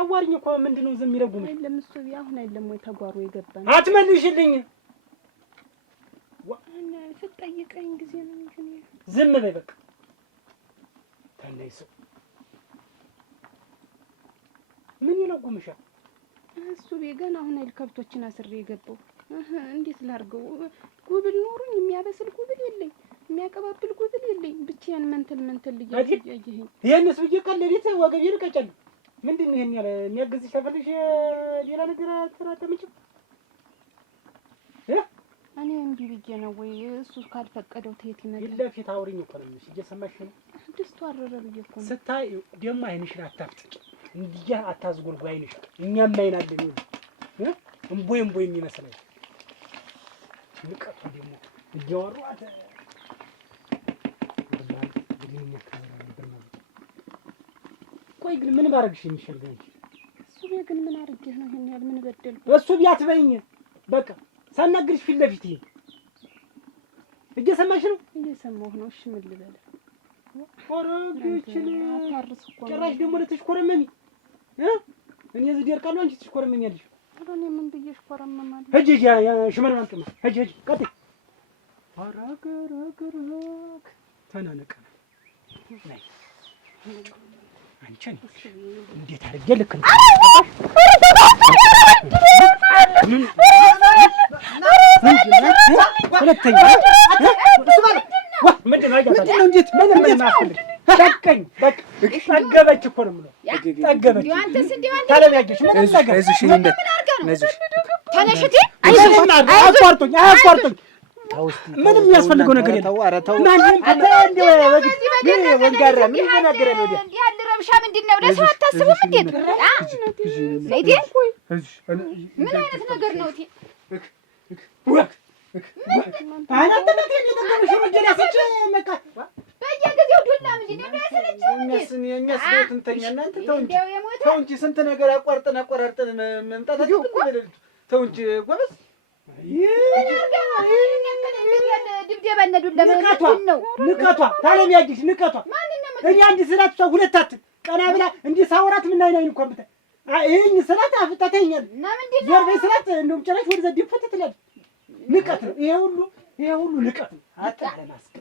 ታዋሪኝ እኮ ምንድነው ዝም ይረጉም አይደለም እሱ ቢያሁን አይደለም ወይ ተጓሩ የገባን አትመልሽልኝ እና ስትጠይቀኝ ጊዜ ነው እንጂ ዝም በይ በቃ ታነይሰው ምን ይለጉምሻል እሱ ቢገና አሁን አይል ከብቶችን አስሬ የገባው እንዴት ላርገው ጉብል ኖሩኝ የሚያበስል ጉብል የለኝ የሚያቀባብል ጉብል የለኝ ብቻዬን መንተል እያየኝ ይሄንስ በየቀለዲት ወገቤን ቀጨል ምንድነው ይሄን ያለ የሚያገዝሽ ተፈልሽ ሌላ ነገር አትራተምጭ እኔ እንዲህ ብዬ ነው ወይ እሱ ካልፈቀደው ተየት ይመጣ ይለፊት አውሪኝ እኮ ነው እየሰማሽ ነው ድስቱ አረረ ብዬ እኮ ነው ስታይ ደማ አይንሽን አታፍጥቂ እንዲያ አታዝጉልጉ አይንሽ እኛም አይናለን እንቦይ የሚመስለው ንቀቱ ደግሞ እያወሯት ቆይ ግን ምን ባረግሽ የሚሸልገኝ እሱ ግን ምን አርገህ ነው ይሄን ያህል ምን በደልኩ እሱ ቢያትበይኝ በቃ ሳናግርሽ ፊት ለፊት እየሰማሽ ነው እየሰማሁ ነው እሺ ምን ልበል ወራግችን ጭራሽ ደግሞ ለተሽኮረመሚ እኔ እዚህ ደርቃለሁ አንቺ ትሽኮረመሚያለሽ እኔ ምን ብዬሽ ኮረመማለሁ ሂጂ ያ ሽመል ማንተማ ሂጂ ቀጥ ወራገራገራክ ተናነቀ ነይ አንቺን እንዴት አድርጌ ልክ ነው ሁለተኛ ምንድን ነው እንዴት ምን ማፈልግ ጠቀኝ በቃ ጠገበች እኮ ነው የምለው ጠገበች ታለሚያጅሽ ምን ነገር እዚህ እንደ ነዚህ ተነሽቲ አቋርጦኝ ምንም የሚያስፈልገው ነገር የለም ኧረ ተው ማንም እንደ ወንጋራ ምን ነገር ነው እንዴ ያለ ረብሻ ምንድነው ለሰው አታስቡም እንዴ ለይዴ ምን አይነት ነገር ነው እቲ አናተናት የተደረገሽ ወጀላሰች መቃ በየጊዜው ዱላ ምንድነው ያሰለችው እኛስ እንተኛ እናንተ ተው እንጂ ስንት ነገር አቋርጠን መምጣታችሁ ተው እንጂ ጎበዝ ንቀቷ ታለሚያጅሽ ንቀቷ እኔ አንድ ስላት እሷ ሁለት አትል ቀና ብላ እንዲህ ሳወራት ምን አይናይ እንኳን ብታይ ይሄን ስላት አፍጣተኛል ዘርቤ ስላት እንደውም ጭራሽ ወደዛ ዲፈት ትላለች ንቀት ነው ይሄ ሁሉ ንቀት ነው አጣለማስቀ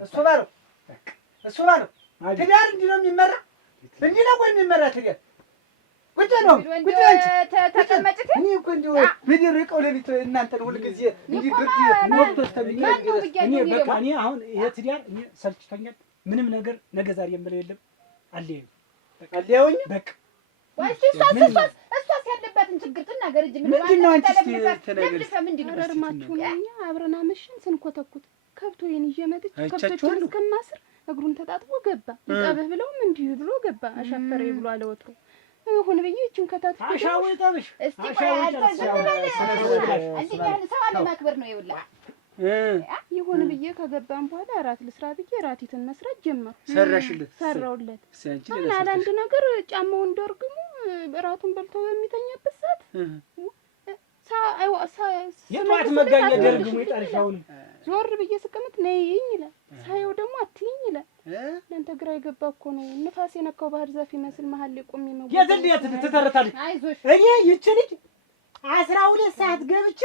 እሱ ባለው ትዳር እንዲህ ነው የሚመራ እንዲህ ነው ወይ የሚመራ ትዳር ቁጭ ነው ተቀመጭት እኔ እኮ እንደው በደረቀው ሌሊት እናንተን ሁሉ ጊዜ እንዲህ ብርድ ወቅቶስ ተብዬ እኔ በቃ እኔ አሁን ይሄ ትዳር እኔ ሰልችቶኛል ምንም ነገር ነገ ዛሬ የምለው የለም አለኝ በቃ አለኝ በቃ ወይስ እሷስ ያለባትን ችግር ትናገር እንጂ ምንድነው አንቺ ተናገር ምንድነው እርማችሁ ነው እኛ አብረን አመሽን ስንኮተኩት ከብቶዬን ይዤ መጥቼ ከብቶቹን እስከማስር እግሩን ተጣጥቦ ገባ ይጠብህ ብለውም እንዲሁ ብሎ ገባ አሻፈሬ ብሎ አለወትሮ ይሁን ብዬ እቺን ከታጥፎ አሻው ይጠብሽ እስቲ ቆይ ሰው አለ ማክበር ነው ይውላ ይሁን ብዬ ከገባን በኋላ እራት ልስራ ብዬ እራቲትን መስራት ጀመርኩ ሰራውለት እና አንድ ነገር ጫማውን ደርግሙ እራቱን በልቶ በሚተኛበት ሰዓት የጧት መጋኛ ደርግሙ ይጣልሻውን ዞር ብዬ ስቀመጥ ነይኝ ይላል ሳየው ደግሞ አትይኝ ይላል እናንተ ግራ ይገባ እኮ ነው ንፋስ የነካው ባህር ዛፍ ይመስል መሀል ላይ ቆሜ ነው የትልየት ትተረታለች እኔ ይቺ ልጅ 12 ሰዓት ገብቼ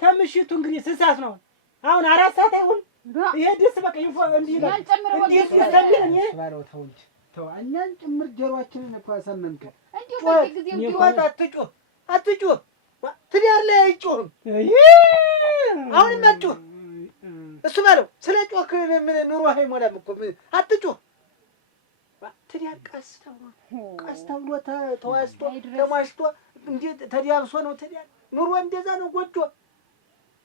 ከምሽቱ እንግዲህ 6 ሰዓት ነው አሁን 4 ሰዓት አይሆን ይሄ ደስ በቃ እንዲህ ባለው ተው እንጂ ተው እኛን ጭምር ጀሯችንን እኮ አሳመምከ አትጮህ ትዳር ላይ አይጮህም አሁንም አትጮህ እሱ ባለው ስለ ጮክ ምን ኑሮ አይሞላም እኮ አትጮህ ትዳር ቀስ ተብሎ ተዋስቶ ተሟሽቶ እንዴ ተዲያብሶ ነው ትዳር ኑሮ እንደዛ ነው ጎጆ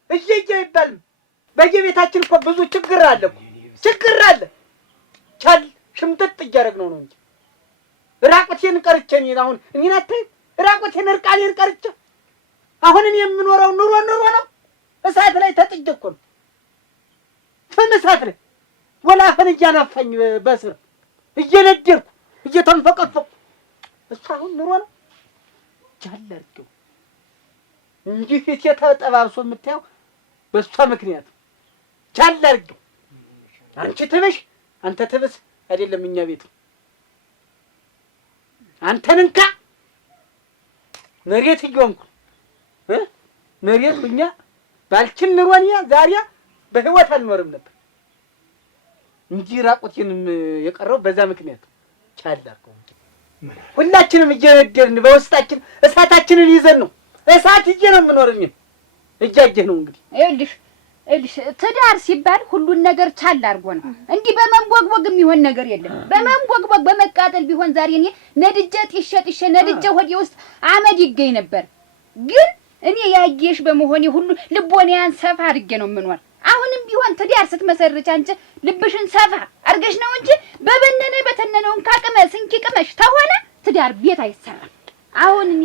እየየ አይባልም በየቤታችን እኮ ብዙ ችግር አለ ቻል ሽምጥጥ እያደረግነው ነው እንጂ ራቆቴን ቀርቼኝ አሁን እኔን አታይ ራቆቴን እርቃኔን ቀርቼ አሁን እኔ የምኖረው ኑሮ ነው እሳት ላይ ተጥጄ እኮ ነው ፈመሳት ላይ ወላፈን እያናፋኝ በስር እየነደርኩ እየተንፈቀፈቁ እሱ አሁን ኑሮ ነው ቻለርኩ እንጂ ፊት የተጠባብሶ የምታየው በሷ ምክንያት ቻለርኩ አንቺ ትብሽ አንተ ትብስ አይደለም እኛ ቤት አንተን እንካ መሬት እየሆንኩ መሬት ሁኛ ባልችል ኑሮን ዛሬ በህይወት አልኖርም ነበር እንጂ ራቁቴንም የቀረው በዛ ምክንያት ቻላልኩ። ሁላችንም እየነደድን በውስጣችን እሳታችንን ይዘን ነው። እሳት ይዤ ነው የምኖርኝ። እያየህ ነው እንግዲህ። ይኸውልሽ ትዳር ሲባል ሁሉን ነገር ቻል አድርጎ ነው። እንዲህ በመንቦግቦግ የሚሆን ነገር የለም። በመንቦግቦግ በመቃጠል ቢሆን ዛሬ እኔ ነድጄ ጢሼ ነድጄ ሆዴ ውስጥ አመድ ይገኝ ነበር። ግን እኔ ያየሽ በመሆኔ ሁሉ ልቦናዬን ሰፋ አድርጌ ነው የምኖር። አሁንም ቢሆን ትዳር ስትመሰርች አንቺ ልብሽን ሰፋ አድርገሽ ነው እንጂ በበነነ በተነነውን ካቅመስ እንኪ ቅመሽ ተሆነ ትዳር ቤት አይሰራም። አሁን እኔ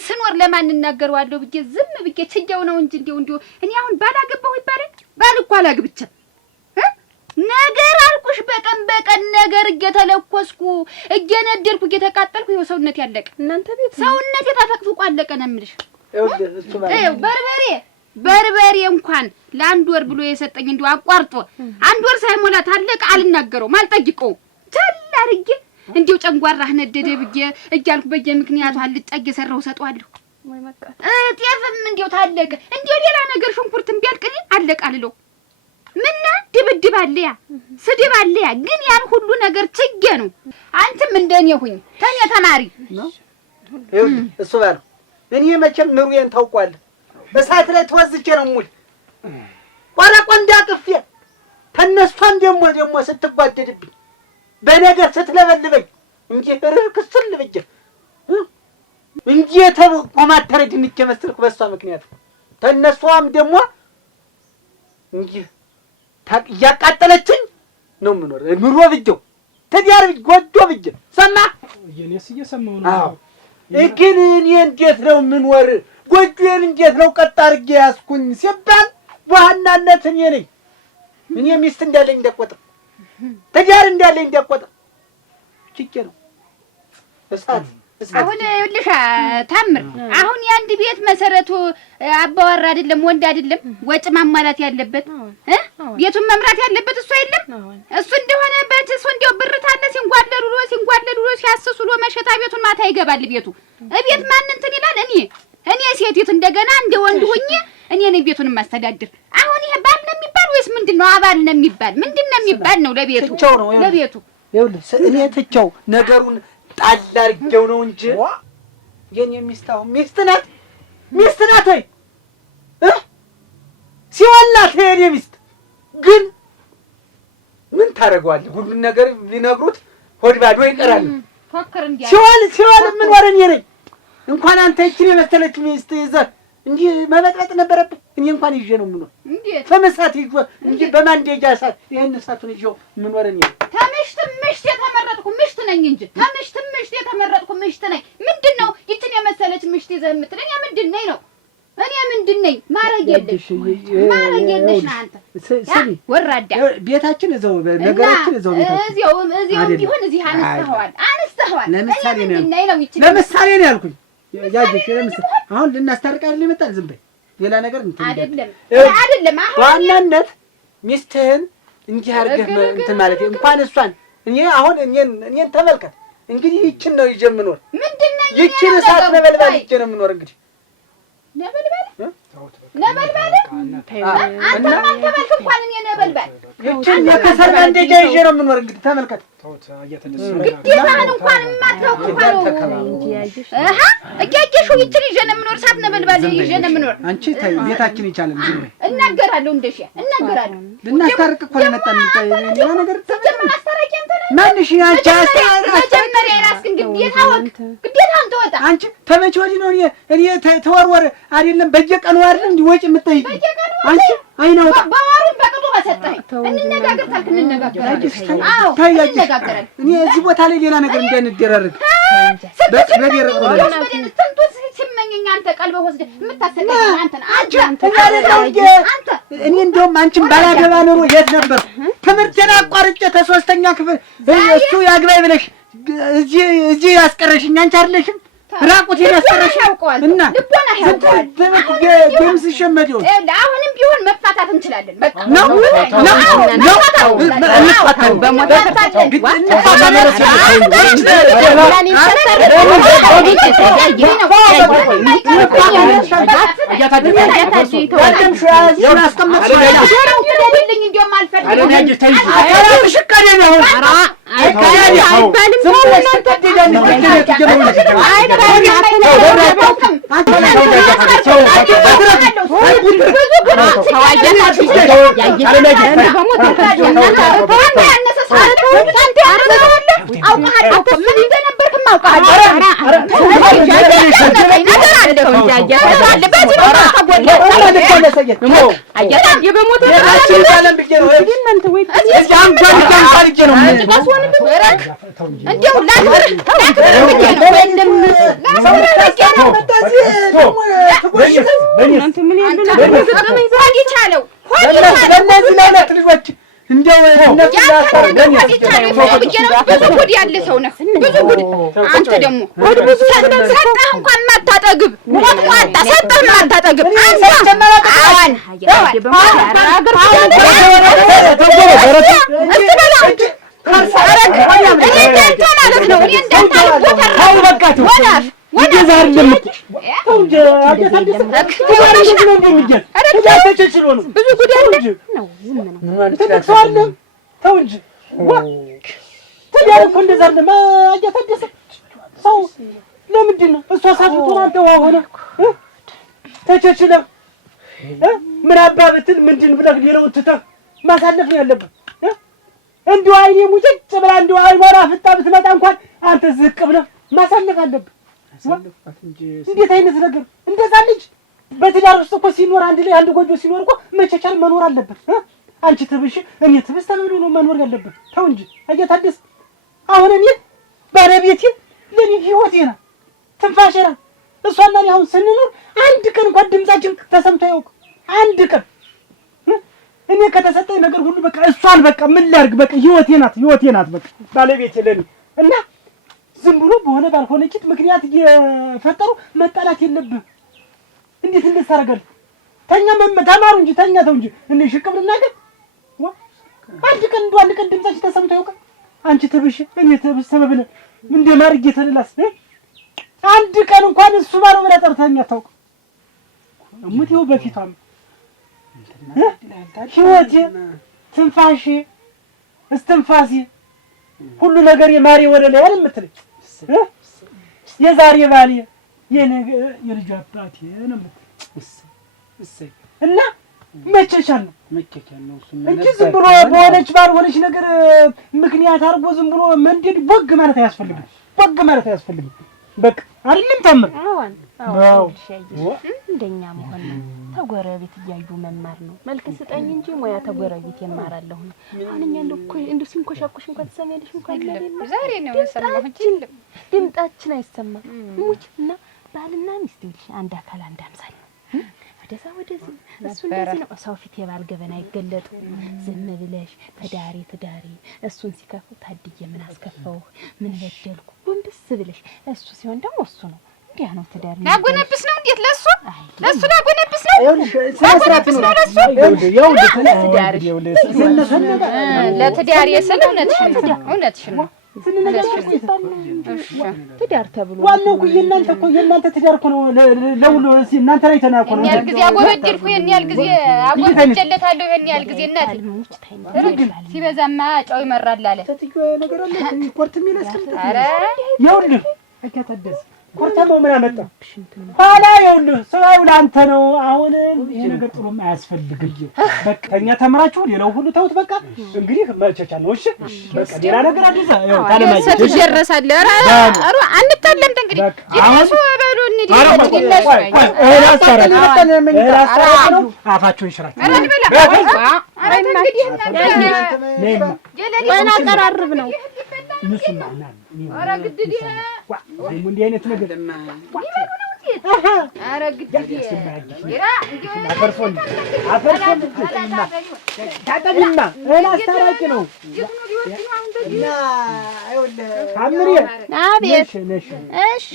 ስኖር ለማን እናገረዋለሁ ብዬ ዝም ብዬ ችየው ነው እንጂ እንዲሁ እኔ አሁን ባላገባሁ ይባላል። ባል እኮ አላግብቼ ነገር አልኩሽ። በቀን ነገር እየተለኮስኩ እየነደርኩ እየተቃጠልኩ ይኸው ሰውነት ያለቀ። እናንተ ቤት ሰውነት የታፈቅፍቁ አለቀ ነው የምልሽ። በርበሬ እንኳን ለአንድ ወር ብሎ የሰጠኝ እንዲሁ አቋርጦ አንድ ወር ሳይሞላ ታለቀ። አልናገረውም፣ አልጠይቀውም። ቻል አድርጌ እንዲሁ ጨንጓራህ ነደደ ብዬ እያልኩ በየምክንያቱ አልጫ እየሰራሁ ሰጠዋለሁ። ጤፍም እንዲሁ ታለቀ። እንዲሁ ሌላ ነገር ሽንኩርትም ቢያልቅልኝ አለቀ አልለው። ምና ድብድብ አለያ ስድብ አለያ። ግን ያን ሁሉ ነገር ችጌ ነው። አንተም እንደኔ ሁኝ ተኔ ተማሪ ነው። እሱ ባል እኔ መቼም ኑሮዬን ታውቋለህ። በሳት ላይ ተወዝቼ ነው ሙል ቆረቆንዳ ቅፌ ተነስቷን ደግሞ ስትጓደድብኝ በነገር ስትለበልበኝ እንጂ ርክስል ልብጀ እንጂ ተቆማተረ ድንች መሰልኩ በሷ ምክንያት ተነሷም ደግሞ እንጂ ያቃጠለችኝ ነው የምኖር ኑሮ ብጀው ተዲያር ጎጆ ብጀ ሰማ የኔስ እየሰማው ነው። ግን እኔ እንዴት ነው የምኖር ጎጆን እንዴት ነው ቀጥ አድርጌ ያስኩኝ ሲባል በዋናነት እኔ ነኝ። እኔ ሚስት እንዳለኝ እንደቆጥር ተዲያር እንዳለኝ እንደቆጥር ችግር ነው እሳት አሁን ይኸውልሽ ታምር አሁን የአንድ ቤት መሰረቱ አባወራ አይደለም ወንድ አይደለም ወጭ ማሟላት ያለበት ቤቱን መምራት ያለበት እሱ አይደለም። እሱ እንደሆነ በእሱ እንደው ብር ታለ ሲንጓለሉ ሲያስሱሎ መሸታ ቤቱን ማታ ይገባል። ቤቱ እቤት ማን እንትን ይላል። እኔ ሴቲቱ እንደገና እንደ ወንድ ሆኜ እኔ ነኝ ቤቱን ማስተዳድር። አሁን ይሄ ባል ነው የሚባል ወይስ ምንድነው? አባል ነው የሚባል ምንድነው የሚባል ነው? ለቤቱ ይኸውልህ እኔ ትቼው ነገሩን ጣል አድርጌው ነው እንጂ የኔ ሚስታው ሚስት ናት ወይ ሲወላት የኔ ሚስት ግን ምን ታደርገዋለህ? ሁሉን ነገር ሊነግሩት ሆድ ባዶ ይቀራል። ሲወል ምን ወረኝ ነኝ እንኳን አንተ እቺን የመሰለች ሚስት ይዘህ እንዲህ መበጥበጥ ነበረብህ። እኔ እንኳን ይዤ ነው የምኖር ተመሳት ይዤ እንጂ በማንዴጃ ሰዓት ይሄን ሰዓቱን ይዤው ምን ወረኝ ተምሽት የተመረጥኩ ምሽት ነኝ እንጂ ተምሽት የተመረጥኩ ምሽት ነኝ። ምንድነው ይችን የመሰለች ምሽት ይዘህ የምትለኝ ምንድነኝ ነው? እኔ ምንድነኝ? ማረግ የለሽ ነው አንተ ወራዳ። ቤታችን እዛው ነገራችን እዛው እዚያው ቢሆን እዚህ አንስተዋል። ለምሳሌ ነው ያልኩኝ። ያጅሽ ለምሳሌ አሁን ልናስታርቅ አይደል የመጣን? ዝም በይ ሌላ ነገር እንትን አይደለም። ዋናነት ሚስትህን እንዲህ አድርገህ እንትን ማለት እንኳን እሷን እኔን ተመልከት እንግዲህ ይችን ነው ይዤ የምኖር። ምንድነው ይችን እሳት ነበልባል ይዤ ነው የምኖር። እንግዲህ ነበልባል አንተ ማን ተባልክ? እንኳን እኔ ነበልባል ይችን የከሰል ማንደጃ ይዤ ነው የምኖር። እንግዲህ ተመልከት ግዴታህን እንኳን የማታውቅ እንኳን እንጂ ያየሽ እያየሽው ይችን ይዤ ነው የምኖር። እሳት ነበልባል ይዤ ነው የምኖር። አንቺ ተይ ቤታችን ይቻላል እንጂ እናገራለሁ እንደሽ እናገራለሁ። ልናስታርቅ እኮ ነው የመጣን። ሌላ ነገር አስታራቂ አንተ ነህ። ማንሽ አንቺ መጀመሪያ ራስህን ግዴታህን ተወጣ። አንቺ ተመቼ ወዲህ ነው እኔ ተወርወር አይደለም በየቀኑ አይደለም እንዲህ ወጪ የምትጠይቂ አንቺ አይናውጣ በወሩን በቅጡ በሰጠኝ እንነጋገር ካልክ እንነጋገራለን። አዎ እንነጋገራለን። እኔ እዚህ ቦታ ላይ ሌላ ነገር እንዳንደራረግ ሲመኘኝ አንተ ቀልበህ ወስደህ የምታሰቃኝ አንተ እኔ እንደውም አንቺን ባላገባ ኖሮ የት ነበር? ትምህርቴን አቋርጬ ተሶስተኛ ክፍል እሱ ያግባኝ ብለሽ እዚህ ያስቀረሽኝ አንቺ አይደለሽም? ራቁቴን አስቀረሽ እና ልቦና ያውቀዋል። ገምስ ሸመደው አሁንም ቢሆን መፋታት እንችላለን። በቃ ነው እንፋታለን በሞት ብዙ ጉድ ያለ ሰው ነህ። ብዙ ጉድ አንተ ደግሞ ሰጠህ እንኳን ማታጠግብ ሞት ቋጣ ሰጠህ ማታጠግብ አንተ አዋን ለምንድን ነው እሷ ሳትሆን አንተ ሆነ ተቸችለህ ምን አባብትል ምንድን ብለህ ሌላውን ትተህ ማሳለፍ ነው ያለብህ። እንደው አይኔ ሙጭጭ ብላ እንደው አይኖራ ፍጣ ብትመጣ እንኳን አንተ ዝቅ ብለህ ማሳለፍ አለብህ። እንዴት አይነት ነገር እንደዛ ልጅ በትዳር ውስጥ እኮ ሲኖር አንድ ላይ አንድ ጎጆ ሲኖር እኮ መቻቻል መኖር አለበት። አንቺ ትብሽ እኔ ትብስ ተብሎ ነው መኖር ያለበት። ተው እንጂ አየታደስ አሁን እኔ ባለቤቴ ለኔ ህይወቴ ናት፣ ትንፋሼ ናት። እሷና እኔ አሁን ስንኖር አንድ ቀን እንኳን ድምጻችን ተሰምቶ ያውቅ አንድ ቀን እኔ ከተሰጠኝ ነገር ሁሉ በቃ እሷን በቃ ምን ላድርግ በቃ ህይወቴ ናት በቃ ባለቤቴ ለኔ እና ዝም ብሎ በሆነ ባልሆነ ቂጥ ምክንያት እየፈጠሩ መጣላት የለብህ። እንዴት እንደታረጋለህ? ተኛ ተማሩ እንጂ ተኛ ተው እንጂ እኔ ሽቅብ ልናገር አንድ ቀን ድምጻችን ተሰምቶ ያውቃል? አንቺ ትብሽ እኔ ትብስ ሰበብለ ምን ደማርጌ ተልላስ አንድ ቀን እንኳን እሱ ባለው ብላ ጠርታኛ ታውቅ ሙቴው በፊቷም ህይወቴ ትንፋሼ እስትንፋሴ ሁሉ ነገር የማሪ ወደ ላይ አይደል የምትለኝ የዛሬ ባሌ የነገ የልጅ አባቴ ነው የምትለኝ እና መቸቻል ነው እንጂ ዝም ብሎ በሆነች ባልሆነች ነገር ምክንያት አድርጎ ዝም ብሎ መንደድ ቦግ ማለት አያስፈልግም። በቃ አይደለም ታምር አዎ እንደኛ መሆን ነው። ተጎረቤት እያዩ መማር ነው። መልክ ስጠኝ እንጂ ሙያ ተጎረቤት ይማራለሁ ነው። አሁን እኛ እንደው ሲንኮሻኮሽ እንኳን ተሰማያለሽ እንኳን ዛሬ ነው የሰማሁት። ድምጣችን አይሰማም። ሙች እና ባልና ሚስት ልጅ አንድ አካል አንድ አምሳል ወደዛ ወደዚህ እሱ እንደዚህ ነው። ሰው ፊት የባል ገበና አይገለጡ። ዝም ብለሽ ትዳሪ እሱን ሲከፉ ታድዬ ምን አስከፋው ምን በደልኩ ወንድስ ብለሽ እሱ ሲሆን ደግሞ እሱ ነው እንዴ ነው ትዳር ነው ላጎነብስ ነው እንዴት ለሱ ላጎነብስ ነው ለትዳር የሰለ እውነትሽ ነው ትዳር ተብሎ ዋናው እኮ የእናንተ ትዳር እኮ ነው። ለሁሉ እናንተ ላይ ተናቆ ነው። ያል ጊዜ አጎበደድኩ ያል ጊዜ አጎበደለታለሁ ያል ጊዜ እናት ሲበዛማ ጫው ይመራል አለ ተጥጆ ነገር አለ ኮርት የሚነስከም አረ ይኸውልህ እከተደስ ኮርተማው ምን አመጣ ኋላ ይኸውልህ ሰው ላንተ ነው። አሁን ይሄ ነገር ጥሩም አያስፈልግም። በቃ እኛ ተምራችሁ ሌላው ሁሉ ተውት። በቃ እንግዲህ መቸቻ ነው። እሺ በቃ ሌላ ነገር አዲስ ያው ታለማጅ ተጀረሳለ አረ አንተለም እንግዲህ ይሱ በሉ እንዴ ነው አፋቸው ይሽራል። አረ እንግዲህ ወና ቀራርብ ነው ንሱና አረ ግድዲ እንዴ አይነት ነገር ኧረ ግድ ታጠቢማ እህል አስታራቂ ነው። ታምሪ አቤት። እሺ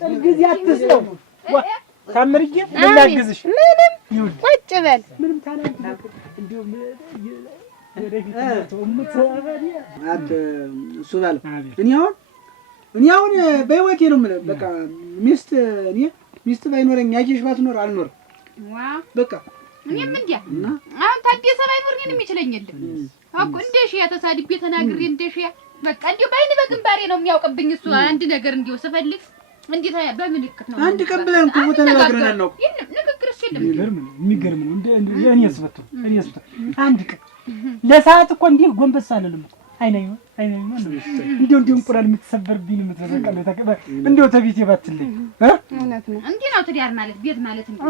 ጥል ጊዜ አትስጠው። ታምርዬ ልናግዝሽ። ምንም ቁጭ በል። ምንም ታላንት እንዲሁም እሱ ባለው እኔ አሁን በህይወቴ ነው የምልህ። በቃ ሚስት ባይኖረኝ ያየሽ ባትኖር አልኖርም። በቃ እኔም እንዲያ አሁን ታዲያ ባይኖር እኔንም ይችለኝ የለም እኮ እንደ ሺያ ተሳድቤ ተናግሬ እንደ ሺያ በቃ እንዲሁ በአይን በግንባሬ ነው የሚያውቅብኝ እሱ። አንድ ነገር እንዲሁ ስፈልግ እንዴት በምልክት ነው አንድ ቀን ብለን እኮ ተነጋግረናል ነው። ንግግርሽ የለም። የሚገርም ነው። እኔስ ብትሆን አንድ ቀን ለሰዓት እኮ እንዲህ ጎንበስ አልልም እኮ አይናዩ እንዲሁ እንቁላል የምትሰበርብኝ የምትበቀል እንዲሁ ተቤቴ ባትለኝ እውነት ነው። እንዲህ ነው ትዳር ማለት ቤት ማለት እንዴ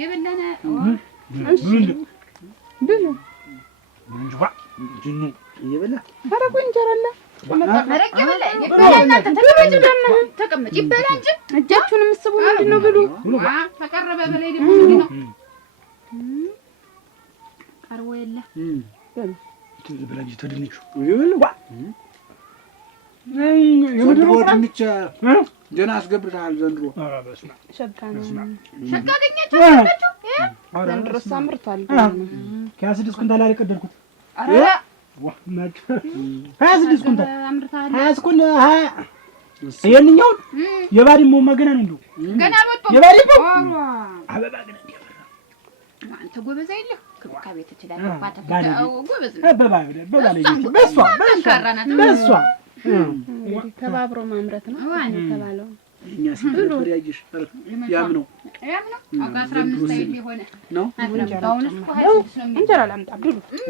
ገበለነ ብሉ እንጅባ ጅኑ እየበላ ኧረ ቆይ እንጀራ አለ መረቅ ይበላ ይበላና ተቀመጭ ይበላ እንጂ እጃችሁን የምትስቡ ምንድን ነው? ብሉ ተቀረበ በላይ ደግሞ ነው ቀርቦ የለ ብላጅ ተድንቹ ይበላ ዘንድሮ ድንች ደህና አስገብተሃል። ዘንድሮ ሸጋ ነው። ሸጋ አገኛችሁ ዘንድሮስ አምርቷል። ከ26 ኩንታል አልቀደድኩት። ኧረ 26 ኩንታል አምርታል። 20 ኩንታል 20 የእኛውን የባድሞማ ገና ነው እንደው ገና አልወጣም። የባድሞ አበባ ገና እንዲያፈራ አንተ ጎበዝ አይደል? ከቤት ትችላለህ። ጎበዝ ነው። በሷ ተባብሮ ማምረት ነው የተባለው። እኛ ሲብር ያይሽ ያም ነው 15 አይል ሆነ ነው እንጀራ ላምጣ ብሉ